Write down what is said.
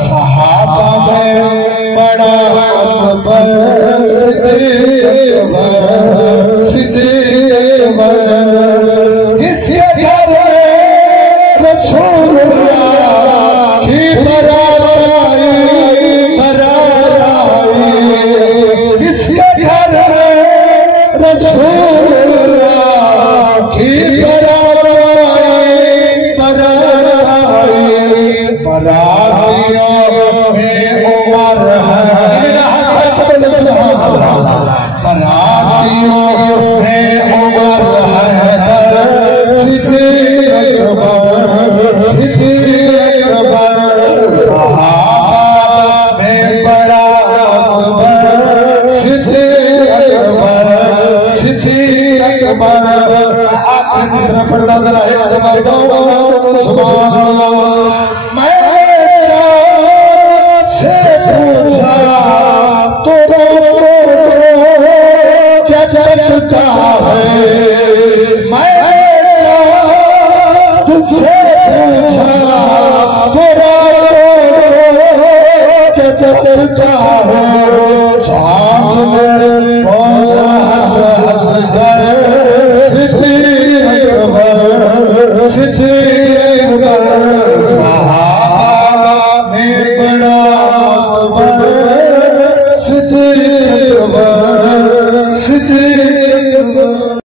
सहाबा में बड़ा जिसके घर रसूलुल्लाह की जिसके घर रसूलुल्लाह की बरातियों में उमर है, बरातियों में उमर है, सिद्दीक़ अकबर सहाबा में बड़ा सिद्दीक़ अकबर आखिर तीसरा पर्दा जरा है सुभान अल्लाह। क्या है मैं तुझसे पूछा तेरा क्या करता है सिद्दीक़ अकबर